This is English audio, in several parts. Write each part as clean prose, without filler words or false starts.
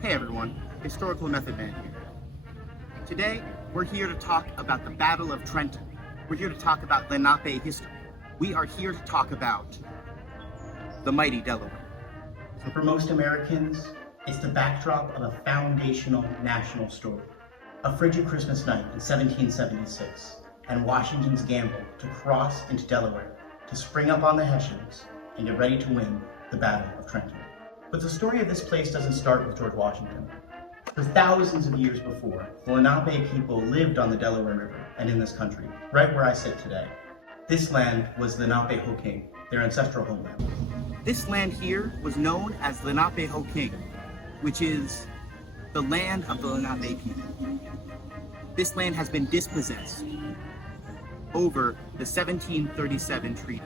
Hey everyone, Historical Method Man here. Today, we're here to talk about the Battle of Trenton. We're here to talk about Lenape history. We are here to talk about the mighty Delaware. So for most Americans, it's the backdrop of a foundational national story. A frigid Christmas night in 1776, and Washington's gamble to cross into Delaware, to spring up on the Hessians, and get ready to win the Battle of Trenton. But the story of this place doesn't start with George Washington. For thousands of years before, the Lenape people lived on the Delaware River and in this country, right where I sit today. This land was the Lenape-Ho-King, their ancestral homeland. This land here was known as Lenape-Ho-King, which is the land of the Lenape people. This land has been dispossessed over the 1737 treaty.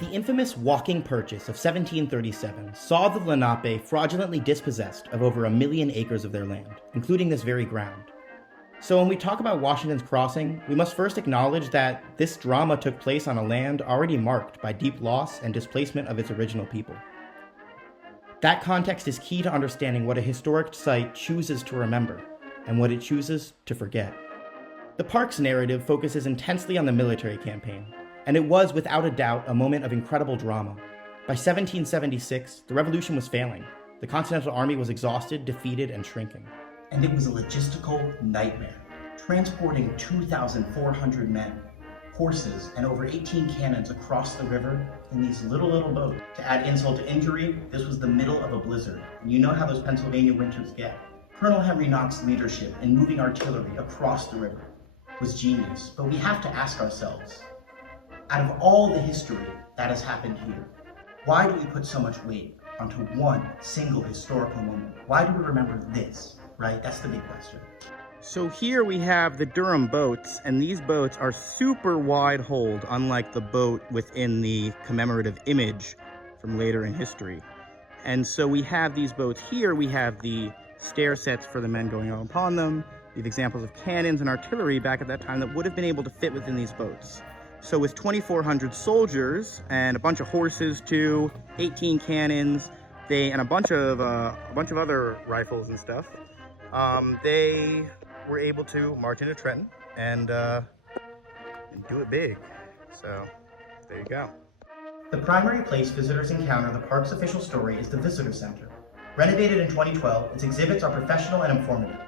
The infamous walking purchase of 1737 saw the Lenape fraudulently dispossessed of over 1 million acres of their land, including this very ground. So when we talk about Washington's crossing, we must first acknowledge that this drama took place on a land already marked by deep loss and displacement of its original people. That context is key to understanding what a historic site chooses to remember and what it chooses to forget. The park's narrative focuses intensely on the military campaign, and it was without a doubt a moment of incredible drama. By 1776, the revolution was failing. The Continental Army was exhausted, defeated, and shrinking. And it was a logistical nightmare, transporting 2,400 men, horses, and over 18 cannons across the river in these little boats. To add insult to injury, this was the middle of a blizzard, and you know how those Pennsylvania winters get. Colonel Henry Knox's leadership in moving artillery across the river was genius, but we have to ask ourselves, out of all the history that has happened here, why do we put so much weight onto one single historical moment? Why do we remember this, right? That's the big question. So here we have the Durham boats, and these boats are super wide hold, unlike the boat within the commemorative image from later in history. And so we have these boats here, we have the stair sets for the men going out upon them. We have examples of cannons and artillery back at that time that would have been able to fit within these boats. So with 2,400 soldiers and a bunch of horses too, 18 cannons, and a bunch of other rifles and stuff, they were able to march into Trenton and do it big. So there you go. The primary place visitors encounter the park's official story is the Visitor Center. Renovated in 2012, its exhibits are professional and informative.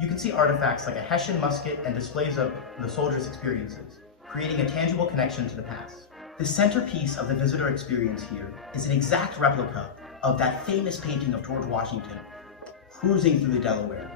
You can see artifacts like a Hessian musket and displays of the soldiers' experiences, creating a tangible connection to the past. The centerpiece of the visitor experience here is an exact replica of that famous painting of George Washington cruising through the Delaware.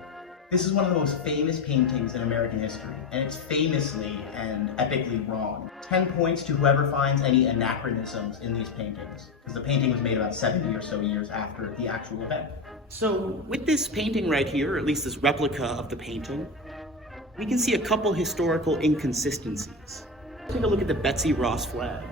This is one of the most famous paintings in American history, and it's famously and epically wrong. 10 points to whoever finds any anachronisms in these paintings, because the painting was made about 70 or so years after the actual event. So with this painting right here, or at least this replica of the painting, we can see a couple historical inconsistencies. Take a look at the Betsy Ross flag.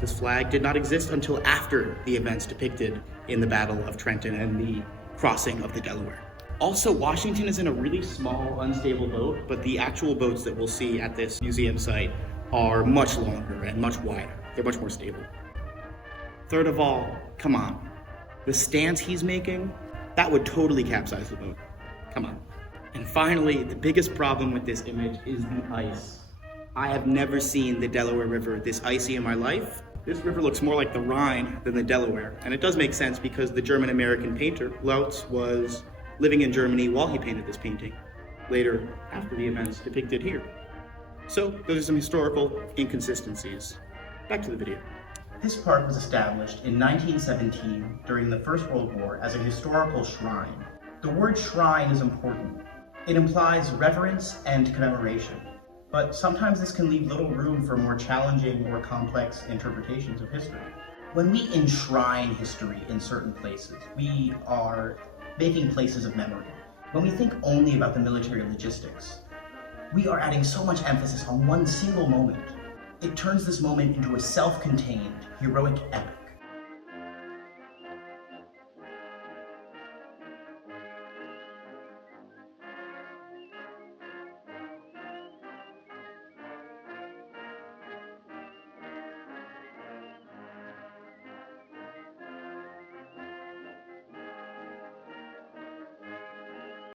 This flag did not exist until after the events depicted in the Battle of Trenton and the crossing of the Delaware. Also, Washington is in a really small, unstable boat, but the actual boats that we'll see at this museum site are much longer and much wider. They're much more stable. Third of all, come on. The stance he's making, that would totally capsize the boat. Come on. And finally, the biggest problem with this image is the ice. I have never seen the Delaware River this icy in my life. This river looks more like the Rhine than the Delaware. And it does make sense because the German-American painter, Lautz, was living in Germany while he painted this painting, later after the events depicted here. So those are some historical inconsistencies. Back to the video. This park was established in 1917 during the First World War as a historical shrine. The word shrine is important. It implies reverence and commemoration, but sometimes this can leave little room for more challenging or complex interpretations of history. When we enshrine history in certain places, we are making places of memory. When we think only about the military logistics, we are adding so much emphasis on one single moment. It turns this moment into a self-contained, heroic epic.